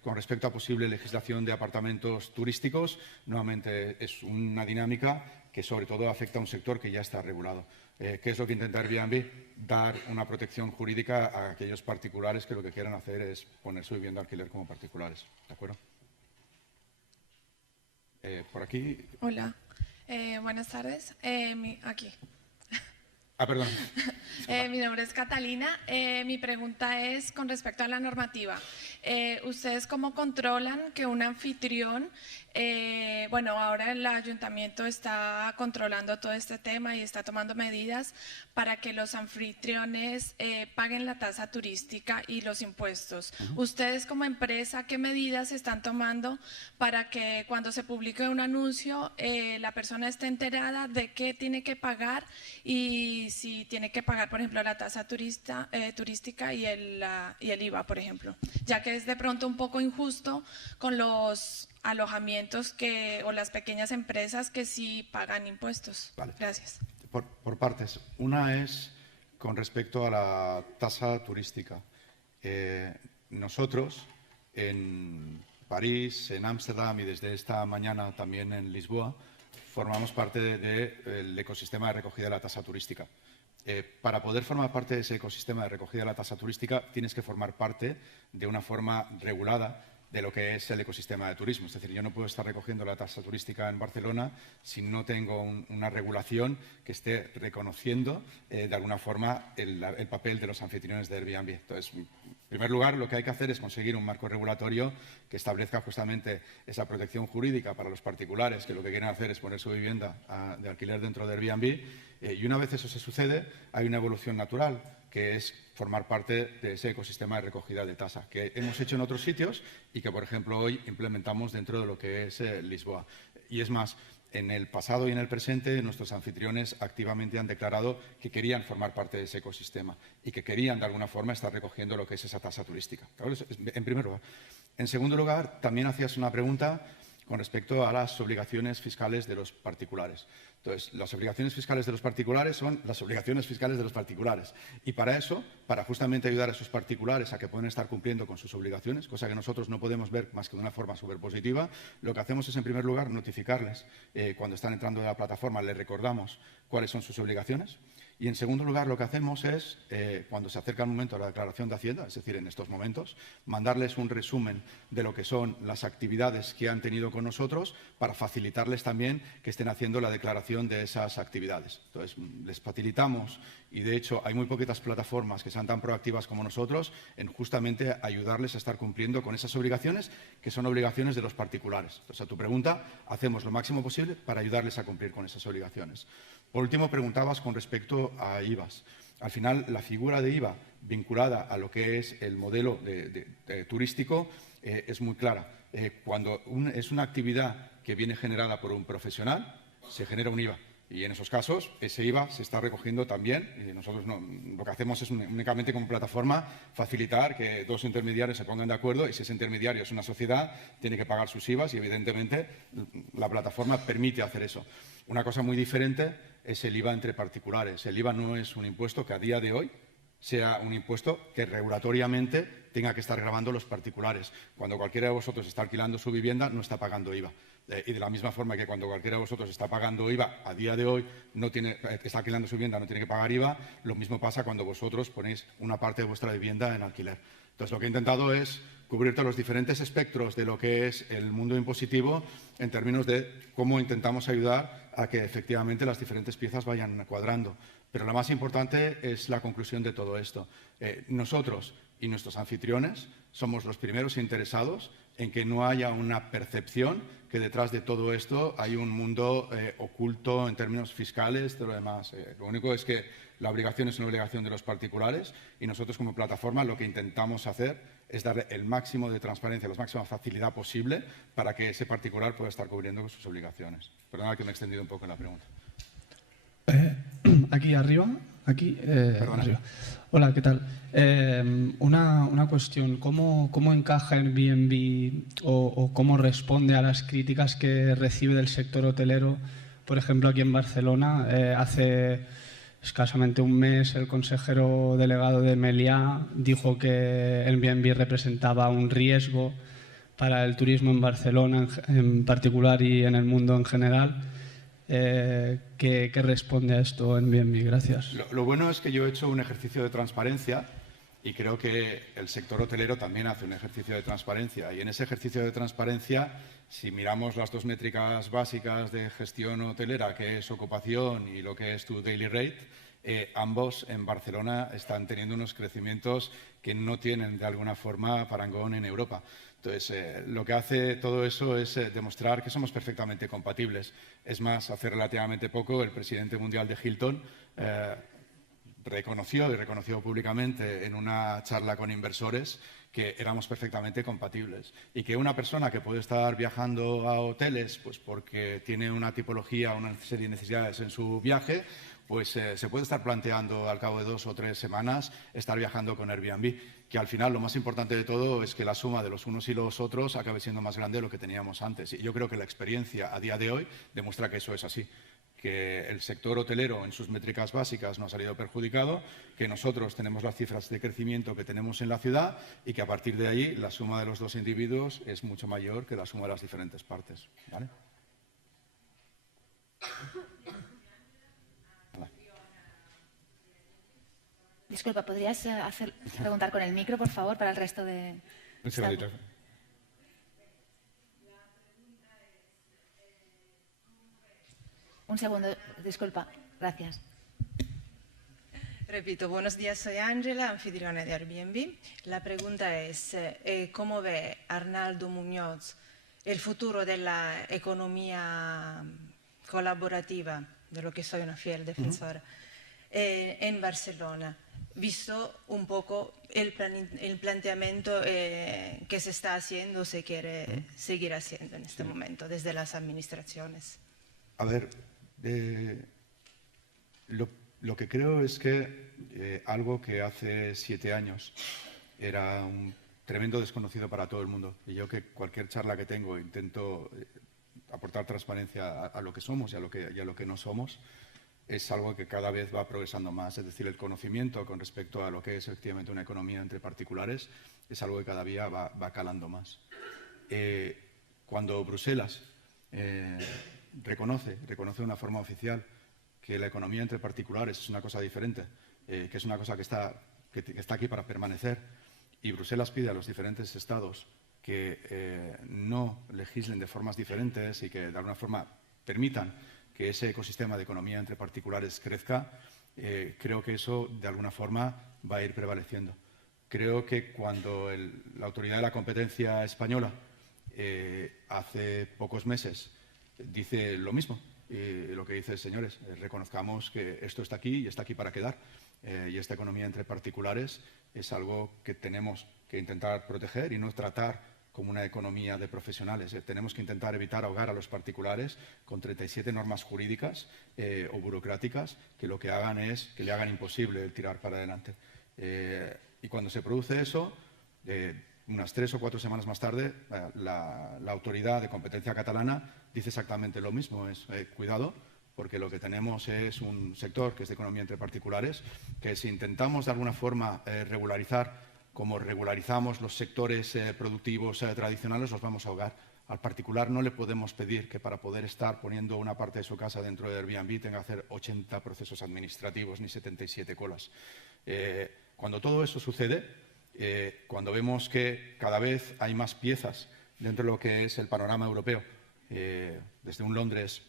con respecto a posible legislación de apartamentos turísticos, nuevamente es una dinámica que sobre todo afecta a un sector que ya está regulado. ¿Qué es lo que intenta Airbnb? Dar una protección jurídica a aquellos particulares que lo que quieran hacer es poner su vivienda a alquiler como particulares. ¿De acuerdo? Por aquí. Hola, buenas tardes. Aquí. Perdón. Mi nombre es Catalina. Mi pregunta es con respecto a la normativa. ¿Ustedes cómo controlan que un anfitrión, ahora el ayuntamiento está controlando todo este tema y está tomando medidas para que los anfitriones paguen la tasa turística y los impuestos? ¿Ustedes como empresa qué medidas están tomando para que cuando se publique un anuncio la persona esté enterada de qué tiene que pagar y si tiene que pagar, por ejemplo, la tasa turística y el IVA, por ejemplo? Ya que es de pronto un poco injusto con los alojamientos o las pequeñas empresas que sí pagan impuestos. Vale. Gracias. Por partes. Una es con respecto a la tasa turística. Nosotros en París, en Ámsterdam y desde esta mañana también en Lisboa formamos parte del ecosistema de recogida de la tasa turística. Para poder formar parte de ese ecosistema de recogida de la tasa turística tienes que formar parte de una forma regulada de lo que es el ecosistema de turismo. Es decir, yo no puedo estar recogiendo la tasa turística en Barcelona si no tengo una regulación que esté reconociendo de alguna forma el papel de los anfitriones de Airbnb. Entonces, en primer lugar, lo que hay que hacer es conseguir un marco regulatorio que establezca justamente esa protección jurídica para los particulares que lo que quieren hacer es poner su vivienda de alquiler dentro de Airbnb. Y una vez eso se sucede, hay una evolución natural, que es formar parte de ese ecosistema de recogida de tasa, que hemos hecho en otros sitios y que, por ejemplo, hoy implementamos dentro de lo que es Lisboa. Y es más, en el pasado y en el presente, nuestros anfitriones activamente han declarado que querían formar parte de ese ecosistema y que querían, de alguna forma, estar recogiendo lo que es esa tasa turística. En primer lugar. En segundo lugar, también hacías una pregunta con respecto a las obligaciones fiscales de los particulares. Entonces, las obligaciones fiscales de los particulares son las obligaciones fiscales de los particulares. Y para eso, para justamente ayudar a esos particulares a que puedan estar cumpliendo con sus obligaciones, cosa que nosotros no podemos ver más que de una forma súper positiva, lo que hacemos es, en primer lugar, notificarles cuando están entrando en la plataforma, les recordamos cuáles son sus obligaciones. Y, en segundo lugar, lo que hacemos es, cuando se acerca el momento de la declaración de Hacienda, es decir, en estos momentos, mandarles un resumen de lo que son las actividades que han tenido con nosotros para facilitarles también que estén haciendo la declaración de esas actividades. Entonces, les facilitamos, y de hecho hay muy poquitas plataformas que sean tan proactivas como nosotros, en justamente ayudarles a estar cumpliendo con esas obligaciones, que son obligaciones de los particulares. Entonces, a tu pregunta, hacemos lo máximo posible para ayudarles a cumplir con esas obligaciones. Por último, preguntabas con respecto a IVAs. Al final, la figura de IVA vinculada a lo que es el modelo turístico es muy clara. Cuando es una actividad que viene generada por un profesional, se genera un IVA. Y en esos casos, ese IVA se está recogiendo también. Y nosotros lo que hacemos es únicamente como plataforma facilitar que dos intermediarios se pongan de acuerdo, y si ese intermediario es una sociedad, tiene que pagar sus IVAs y, evidentemente, la plataforma permite hacer eso. Una cosa muy diferente es el IVA entre particulares. El IVA no es un impuesto que a día de hoy sea un impuesto que regulatoriamente tenga que estar grabando los particulares. Cuando cualquiera de vosotros está alquilando su vivienda, no está pagando IVA. Y de la misma forma que cuando cualquiera de vosotros está pagando IVA, a día de hoy está alquilando su vivienda, no tiene que pagar IVA, lo mismo pasa cuando vosotros ponéis una parte de vuestra vivienda en alquiler. Entonces, lo que he intentado es cubrirte los diferentes espectros de lo que es el mundo impositivo en términos de cómo intentamos ayudar a que efectivamente las diferentes piezas vayan cuadrando. Pero lo más importante es la conclusión de todo esto. Nosotros y nuestros anfitriones somos los primeros interesados en que no haya una percepción que detrás de todo esto hay un mundo oculto en términos fiscales, de lo demás. Lo único es que la obligación es una obligación de los particulares y nosotros como plataforma lo que intentamos hacer es darle el máximo de transparencia, la máxima facilidad posible para que ese particular pueda estar cubriendo sus obligaciones. Perdona que me he extendido un poco en la pregunta. Aquí arriba, Perdona. arriba. Hola, ¿qué tal? Una cuestión, ¿cómo encaja Airbnb o cómo responde a las críticas que recibe del sector hotelero? Por ejemplo, aquí en Barcelona, hace escasamente un mes el consejero delegado de Meliá dijo que Airbnb representaba un riesgo para el turismo en Barcelona en particular y en el mundo en general. ¿Qué responde a esto Airbnb? Gracias. Lo bueno es que yo he hecho un ejercicio de transparencia y creo que el sector hotelero también hace un ejercicio de transparencia. Y en ese ejercicio de transparencia, si miramos las dos métricas básicas de gestión hotelera, que es ocupación y lo que es tu daily rate, ambos en Barcelona están teniendo unos crecimientos que no tienen de alguna forma parangón en Europa. Entonces, lo que hace todo eso es demostrar que somos perfectamente compatibles. Es más, hace relativamente poco el presidente mundial de Hilton reconoció públicamente en una charla con inversores que éramos perfectamente compatibles y que una persona que puede estar viajando a hoteles pues porque tiene una tipología, una serie de necesidades en su viaje, pues se puede estar planteando al cabo de 2 o 3 semanas estar viajando con Airbnb, que al final lo más importante de todo es que la suma de los unos y los otros acabe siendo más grande de lo que teníamos antes. Y yo creo que la experiencia a día de hoy demuestra que eso es así, que el sector hotelero en sus métricas básicas no ha salido perjudicado, que nosotros tenemos las cifras de crecimiento que tenemos en la ciudad y que a partir de ahí la suma de los dos individuos es mucho mayor que la suma de las diferentes partes. ¿Vale? Disculpa, ¿podrías preguntar con el micro, por favor, para el resto de... Un segundito. Un segundo, disculpa. Gracias. Repito, buenos días, soy Ángela, anfitriona de Airbnb. La pregunta es, ¿cómo ve Arnaldo Muñoz el futuro de la economía colaborativa, de lo que soy una fiel defensora, en Barcelona? Visto un poco el planteamiento que se está haciendo, se quiere seguir haciendo en este momento desde las administraciones. A ver, lo que creo es que algo que hace 7 años era un tremendo desconocido para todo el mundo, y yo que cualquier charla que tengo intento aportar transparencia a lo que somos y a lo que no somos, es algo que cada vez va progresando más. Es decir, el conocimiento con respecto a lo que es efectivamente una economía entre particulares es algo que cada día va calando más. Cuando Bruselas reconoce de una forma oficial que la economía entre particulares es una cosa diferente, que es una cosa que está aquí para permanecer, y Bruselas pide a los diferentes estados que no legislen de formas diferentes y que de alguna forma permitan que ese ecosistema de economía entre particulares crezca, creo que eso de alguna forma va a ir prevaleciendo. Creo que cuando la Autoridad de la Competencia Española hace pocos meses dice lo mismo, lo que dice, señores, reconozcamos que esto está aquí y está aquí para quedar, y esta economía entre particulares es algo que tenemos que intentar proteger y no tratar como una economía de profesionales. Tenemos que intentar evitar ahogar a los particulares con 37 normas jurídicas o burocráticas que lo que hagan es que le hagan imposible el tirar para adelante. Y cuando se produce eso, unas 3 o 4 semanas más tarde, la autoridad de competencia catalana dice exactamente lo mismo. Es cuidado, porque lo que tenemos es un sector que es de economía entre particulares, que si intentamos de alguna forma regularizar, como regularizamos los sectores productivos tradicionales, los vamos a ahogar. Al particular no le podemos pedir que para poder estar poniendo una parte de su casa dentro de Airbnb tenga que hacer 80 procesos administrativos ni 77 colas. Cuando todo eso sucede, cuando vemos que cada vez hay más piezas dentro de lo que es el panorama europeo, desde un Londres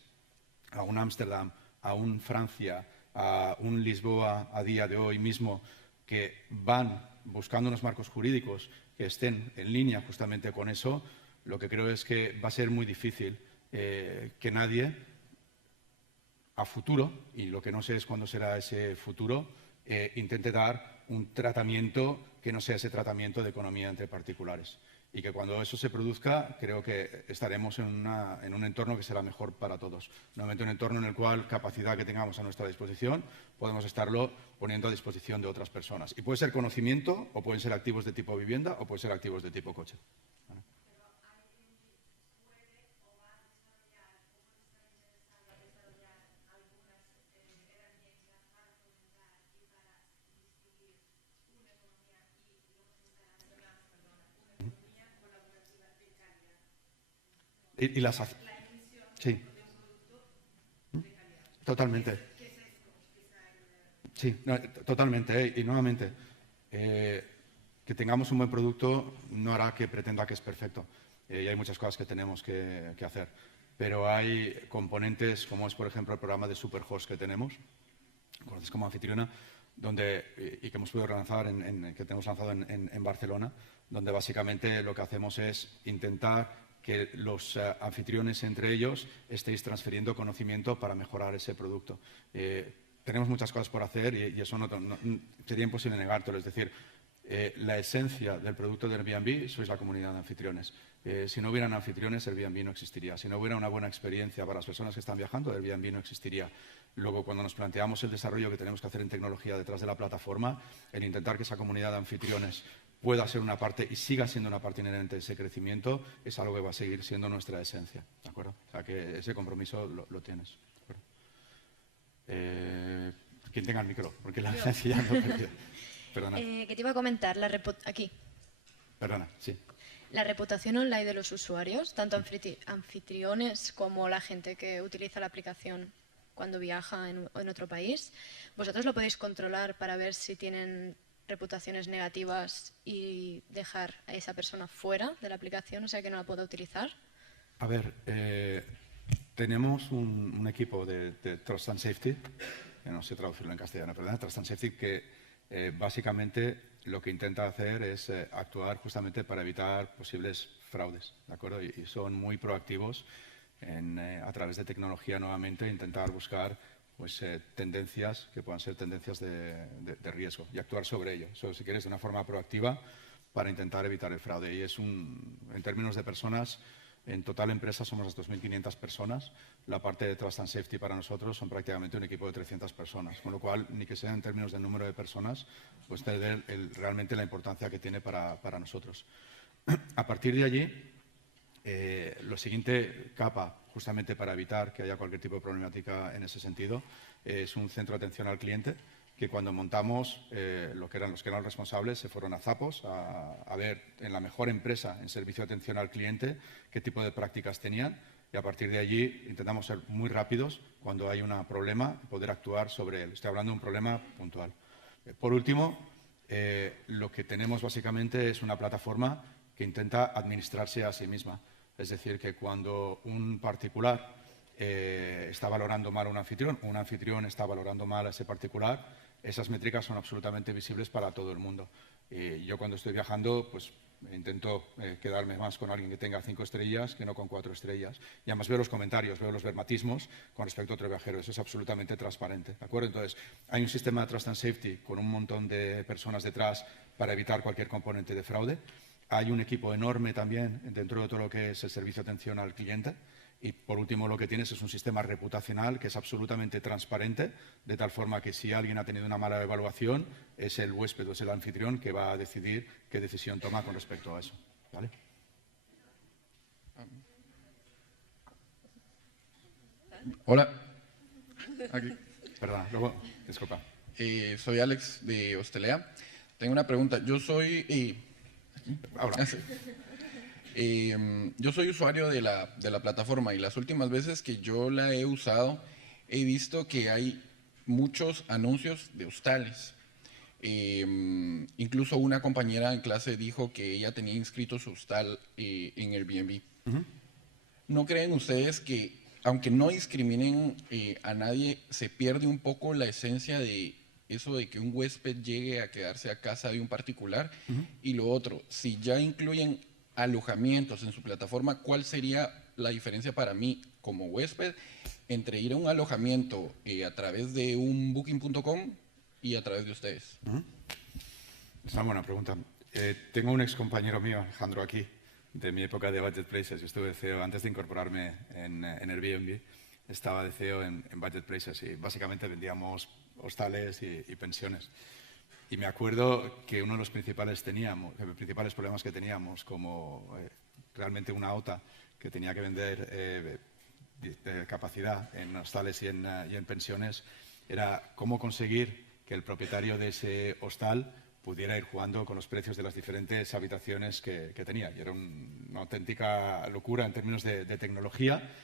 a un Ámsterdam, a un Francia, a un Lisboa a día de hoy mismo, que van buscando unos marcos jurídicos que estén en línea justamente con eso, lo que creo es que va a ser muy difícil que nadie a futuro, y lo que no sé es cuándo será ese futuro, intente dar un tratamiento que no sea ese tratamiento de economía entre particulares. Y que cuando eso se produzca, creo que estaremos en un entorno que será mejor para todos. Nuevamente un entorno en el cual capacidad que tengamos a nuestra disposición podemos estarlo poniendo a disposición de otras personas. Y puede ser conocimiento, o pueden ser activos de tipo vivienda, o pueden ser activos de tipo coche. ¿Vale? Y las... Sí. Totalmente. Sí, no, totalmente. Y nuevamente, que tengamos un buen producto no hará que pretenda que es perfecto. Y hay muchas cosas que tenemos que hacer. Pero hay componentes, como es, por ejemplo, el programa de Superhost que tenemos, conoces como anfitriona, donde, y que hemos podido lanzar, que tenemos lanzado en Barcelona, donde básicamente lo que hacemos es intentar que los anfitriones entre ellos estéis transfiriendo conocimiento para mejorar ese producto. Tenemos muchas cosas por hacer y eso no sería imposible negártelo. Es decir, la esencia del producto de Airbnb sois la comunidad de anfitriones. Si no hubieran anfitriones, Airbnb no existiría. Si no hubiera una buena experiencia para las personas que están viajando, Airbnb no existiría. Luego, cuando nos planteamos el desarrollo que tenemos que hacer en tecnología detrás de la plataforma, el intentar que esa comunidad de anfitriones pueda ser una parte y siga siendo una parte inherente de ese crecimiento, es algo que va a seguir siendo nuestra esencia. ¿De acuerdo? O sea, que ese compromiso lo tienes. ¿De acuerdo? Quien tenga el micro, porque la esencia ya no perdido. Perdona. Que te iba a comentar, aquí. Perdona, sí. La reputación online de los usuarios, tanto anfitriones como la gente que utiliza la aplicación cuando viaja en otro país, ¿vosotros lo podéis controlar para ver si tienen reputaciones negativas y dejar a esa persona fuera de la aplicación, o sea que no la pueda utilizar? A ver, tenemos un equipo de Trust and Safety, que no sé traducirlo en castellano, perdón, Trust and Safety, que básicamente lo que intenta hacer es actuar justamente para evitar posibles fraudes, ¿de acuerdo? Y son muy proactivos a través de tecnología nuevamente intentar buscar pues, tendencias que puedan ser tendencias de riesgo y actuar sobre ello. Eso, si quieres, de una forma proactiva para intentar evitar el fraude. Y en términos de personas, en total empresa somos las 2.500 personas. La parte de Trust and Safety para nosotros son prácticamente un equipo de 300 personas, con lo cual, ni que sea en términos del número de personas, pues tener realmente la importancia que tiene para nosotros. A partir de allí, la siguiente capa, justamente para evitar que haya cualquier tipo de problemática en ese sentido, es un centro de atención al cliente, que cuando montamos, los que eran responsables se fueron a Zappos a ver en la mejor empresa en servicio de atención al cliente qué tipo de prácticas tenían, y a partir de allí intentamos ser muy rápidos cuando hay un problema, poder actuar sobre él. Estoy hablando de un problema puntual. Por último, lo que tenemos básicamente es una plataforma que intenta administrarse a sí misma. Es decir, que cuando un particular está valorando mal a un anfitrión está valorando mal a ese particular, esas métricas son absolutamente visibles para todo el mundo. Yo cuando estoy viajando, pues intento quedarme más con alguien que tenga 5 estrellas que no con 4 estrellas. Y además veo los comentarios, veo los verbatismos con respecto a otro viajero. Eso es absolutamente transparente, ¿de acuerdo? Entonces, hay un sistema de Trust and Safety con un montón de personas detrás para evitar cualquier componente de fraude. Hay un equipo enorme también dentro de todo lo que es el servicio de atención al cliente. Y, por último, lo que tienes es un sistema reputacional que es absolutamente transparente, de tal forma que si alguien ha tenido una mala evaluación, es el huésped o es el anfitrión que va a decidir qué decisión toma con respecto a eso. ¿Vale? Hola. Aquí. Perdona, luego, disculpa. Soy Alex de Hostelea. Tengo una pregunta. Yo soy... yo soy usuario de la plataforma y las últimas veces que yo la he usado he visto que hay muchos anuncios de hostales. Incluso una compañera en clase dijo que ella tenía inscrito su hostal en Airbnb. ¿No creen ustedes que, aunque no discriminen a nadie, se pierde un poco la esencia de eso de que un huésped llegue a quedarse a casa de un particular? Y lo otro, si ya incluyen alojamientos en su plataforma, ¿cuál sería la diferencia para mí como huésped entre ir a un alojamiento a través de un booking.com y a través de ustedes? Es una buena pregunta. Tengo un ex compañero mío, Alejandro, aquí, de mi época de Budget Places. Yo estuve de CEO antes de incorporarme en Airbnb. Estaba de CEO en Budget Places y básicamente vendíamos hostales y pensiones. Y me acuerdo que uno de los principales problemas que teníamos, como realmente una OTA que tenía que vender capacidad en hostales y en pensiones, era cómo conseguir que el propietario de ese hostal pudiera ir jugando con los precios de las diferentes habitaciones que tenía. Y era una auténtica locura en términos de tecnología.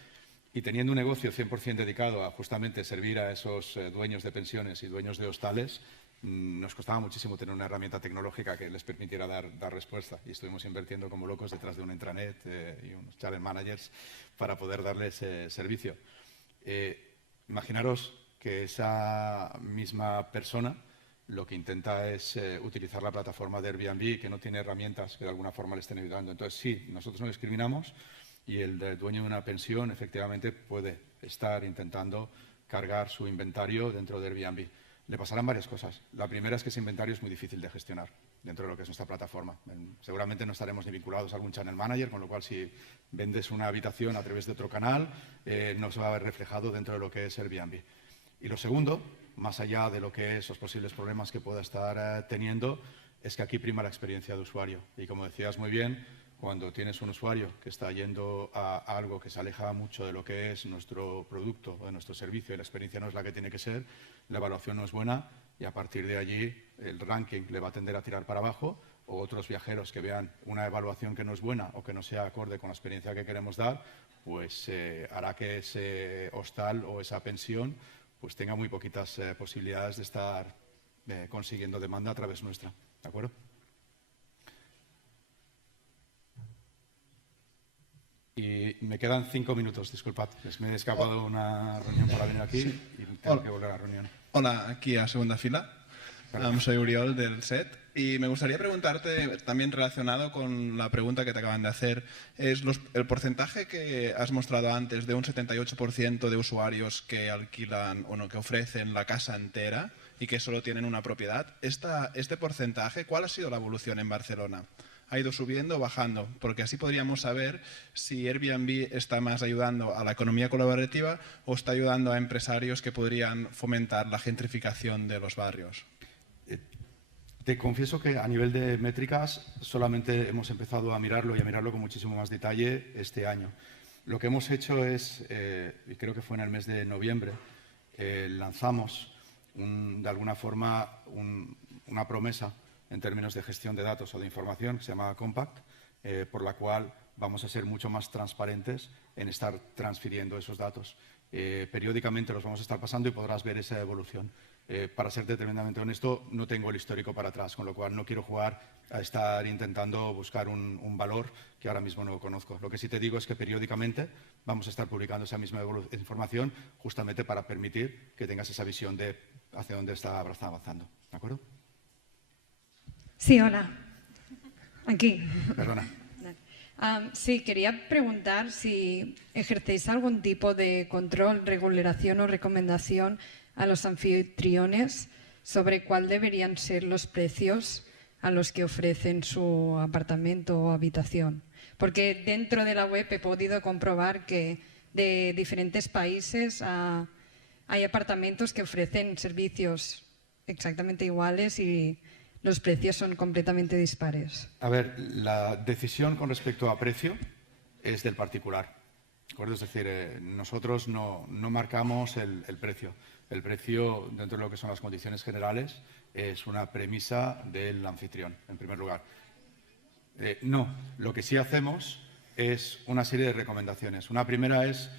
Y teniendo un negocio 100% dedicado a justamente servir a esos dueños de pensiones y dueños de hostales, nos costaba muchísimo tener una herramienta tecnológica que les permitiera dar respuesta. Y estuvimos invirtiendo como locos detrás de una intranet y unos channel managers para poder darles servicio. Imaginaros que esa misma persona lo que intenta es utilizar la plataforma de Airbnb, que no tiene herramientas que de alguna forma le estén ayudando. Entonces, sí, nosotros no discriminamos y el dueño de una pensión efectivamente puede estar intentando cargar su inventario dentro de Airbnb. Le pasarán varias cosas. La primera es que ese inventario es muy difícil de gestionar dentro de lo que es nuestra plataforma. Seguramente no estaremos ni vinculados a algún channel manager, con lo cual si vendes una habitación a través de otro canal, no se va a ver reflejado dentro de lo que es Airbnb. Y lo segundo, más allá de lo que es los posibles problemas que pueda estar teniendo, es que aquí prima la experiencia de usuario. Y como decías muy bien, cuando tienes un usuario que está yendo a algo que se aleja mucho de lo que es nuestro producto o de nuestro servicio y la experiencia no es la que tiene que ser, la evaluación no es buena y a partir de allí el ranking le va a tender a tirar para abajo, o otros viajeros que vean una evaluación que no es buena o que no sea acorde con la experiencia que queremos dar, pues hará que ese hostal o esa pensión pues tenga muy poquitas posibilidades de estar consiguiendo demanda a través nuestra. ¿De acuerdo? Y me quedan 5 minutos, disculpad. Me he escapado una reunión para venir aquí y tengo que volver a la reunión. Hola, aquí a segunda fila. Soy Uriol del SET y me gustaría preguntarte, también relacionado con la pregunta que te acaban de hacer, es el porcentaje que has mostrado antes de un 78% de usuarios que alquilan o no, que ofrecen la casa entera y que solo tienen una propiedad. Este porcentaje, ¿cuál ha sido la evolución en Barcelona? ¿Ha ido subiendo o bajando? Porque así podríamos saber si Airbnb está más ayudando a la economía colaborativa o está ayudando a empresarios que podrían fomentar la gentrificación de los barrios. Te confieso que a nivel de métricas solamente hemos empezado a mirarlo y a mirarlo con muchísimo más detalle este año. Lo que hemos hecho es, y creo que fue en el mes de noviembre, lanzamos de alguna forma una promesa en términos de gestión de datos o de información que se llama Compact, por la cual vamos a ser mucho más transparentes en estar transfiriendo esos datos. Periódicamente los vamos a estar pasando y podrás ver esa evolución. Para ser tremendamente honesto, no tengo el histórico para atrás, con lo cual no quiero jugar a estar intentando buscar un valor que ahora mismo no conozco. Lo que sí te digo es que periódicamente vamos a estar publicando esa misma información justamente para permitir que tengas esa visión de hacia dónde está avanzando. ¿De acuerdo? Sí, hola. Aquí. Perdona. Sí, quería preguntar si ejercéis algún tipo de control, regulación o recomendación a los anfitriones sobre cuál deberían ser los precios a los que ofrecen su apartamento o habitación. Porque dentro de la web he podido comprobar que de diferentes países hay apartamentos que ofrecen servicios exactamente iguales y los precios son completamente dispares. A ver, la decisión con respecto a precio es del particular. ¿De acuerdo? Es decir, nosotros no marcamos el precio. El precio, dentro de lo que son las condiciones generales, es una premisa del anfitrión, en primer lugar. No, lo que sí hacemos es una serie de recomendaciones. Una primera es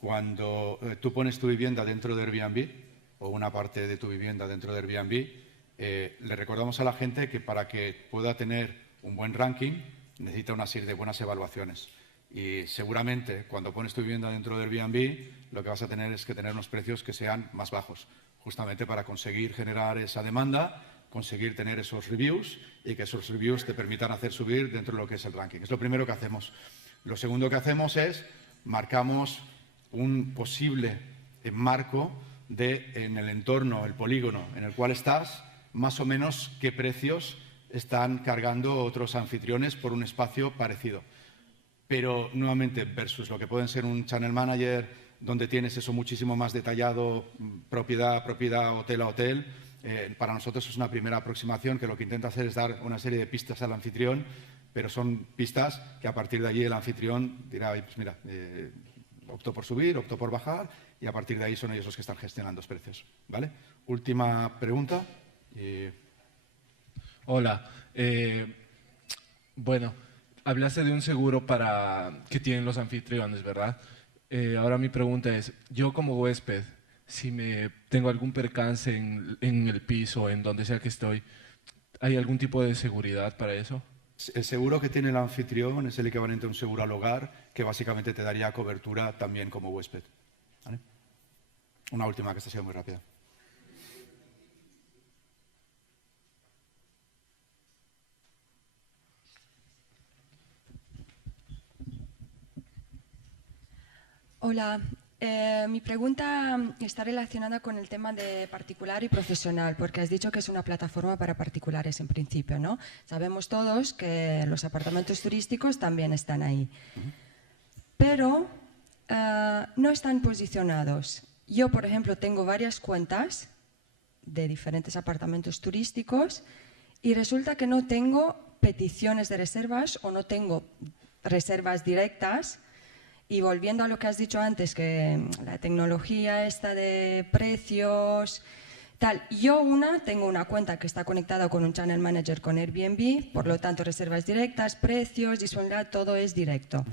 cuando tú pones tu vivienda dentro de Airbnb o una parte de tu vivienda dentro de Airbnb, le recordamos a la gente que para que pueda tener un buen ranking necesita una serie de buenas evaluaciones. Y seguramente cuando pones tu vivienda dentro de Airbnb lo que vas a tener es que tener unos precios que sean más bajos, justamente para conseguir generar esa demanda, conseguir tener esos reviews y que esos reviews te permitan hacer subir dentro de lo que es el ranking. Es lo primero que hacemos. Lo segundo que hacemos es marcamos un posible marco de, en el entorno, el polígono en el cual estás, más o menos qué precios están cargando otros anfitriones por un espacio parecido. Pero, nuevamente, versus lo que pueden ser un channel manager, donde tienes eso muchísimo más detallado, propiedad a propiedad, hotel a hotel, para nosotros es una primera aproximación que lo que intenta hacer es dar una serie de pistas al anfitrión, pero son pistas que a partir de allí el anfitrión dirá, pues mira, opto por subir, opto por bajar, y a partir de ahí son ellos los que están gestionando los precios. ¿Vale? Última pregunta. Hola. Bueno, hablaste de un seguro que tienen los anfitriones, ¿verdad? Ahora mi pregunta es, yo como huésped, si tengo algún percance en el piso, en donde sea que estoy, ¿hay algún tipo de seguridad para eso? El seguro que tiene el anfitrión es el equivalente a un seguro al hogar, que básicamente te daría cobertura también como huésped. ¿Vale? Una última, que esta ha sido muy rápida. Hola, mi pregunta está relacionada con el tema de particular y profesional, porque has dicho que es una plataforma para particulares en principio, ¿no? Sabemos todos que los apartamentos turísticos también están ahí, pero no están posicionados. Yo, por ejemplo, tengo varias cuentas de diferentes apartamentos turísticos y resulta que no tengo peticiones de reservas o no tengo reservas directas. Y volviendo a lo que has dicho antes, que la tecnología esta de precios, tal, yo tengo una cuenta que está conectada con un channel manager con Airbnb, por lo tanto reservas directas, precios, disponibilidad, todo es directo.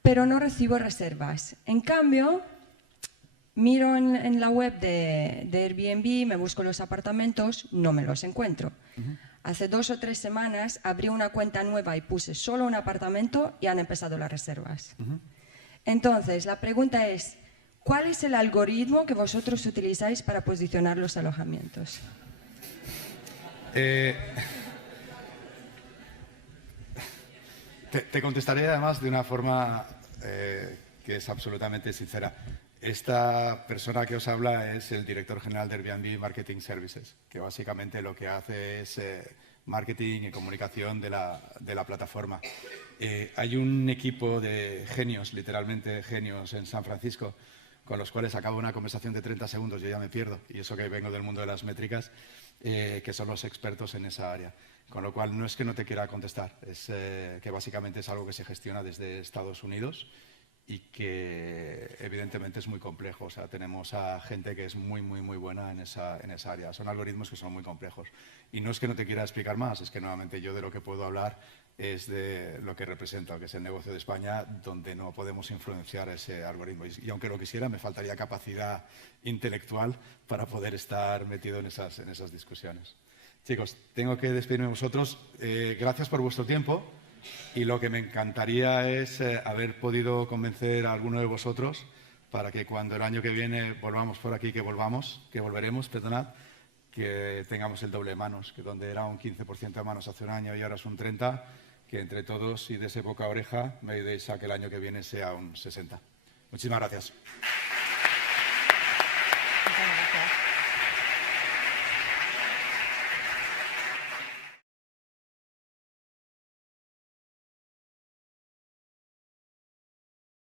Pero no recibo reservas. En cambio, miro en la web de Airbnb, me busco los apartamentos, no me los encuentro. Hace 2 o 3 semanas abrí una cuenta nueva y puse solo un apartamento y han empezado las reservas. Entonces, la pregunta es, ¿cuál es el algoritmo que vosotros utilizáis para posicionar los alojamientos? Te contestaré además de una forma que es absolutamente sincera. Esta persona que os habla es el director general de Airbnb Marketing Services, que básicamente lo que hace es marketing y comunicación de la plataforma. Hay un equipo de genios, literalmente genios, en San Francisco, con los cuales acabo una conversación de 30 segundos, yo ya me pierdo, y eso que vengo del mundo de las métricas, que son los expertos en esa área. Con lo cual, no es que no te quiera contestar, es que básicamente es algo que se gestiona desde Estados Unidos y que evidentemente es muy complejo. O sea, tenemos a gente que es muy buena en esa área. Son algoritmos que son muy complejos. Y no es que no te quiera explicar más, es que nuevamente yo de lo que puedo hablar es de lo que represento, que es el negocio de España, donde no podemos influenciar ese algoritmo. Y aunque lo quisiera, me faltaría capacidad intelectual para poder estar metido en esas discusiones. Chicos, tengo que despedirme de vosotros. Gracias por vuestro tiempo. Y lo que me encantaría es haber podido convencer a alguno de vosotros para que cuando el año que viene volvamos por aquí, que volveremos, perdonad, que tengamos el doble de manos, que donde era un 15% de manos hace un año y ahora es un 30%, que entre todos y de ese boca a oreja me ayudéis a que el año que viene sea un 60%. Muchísimas gracias.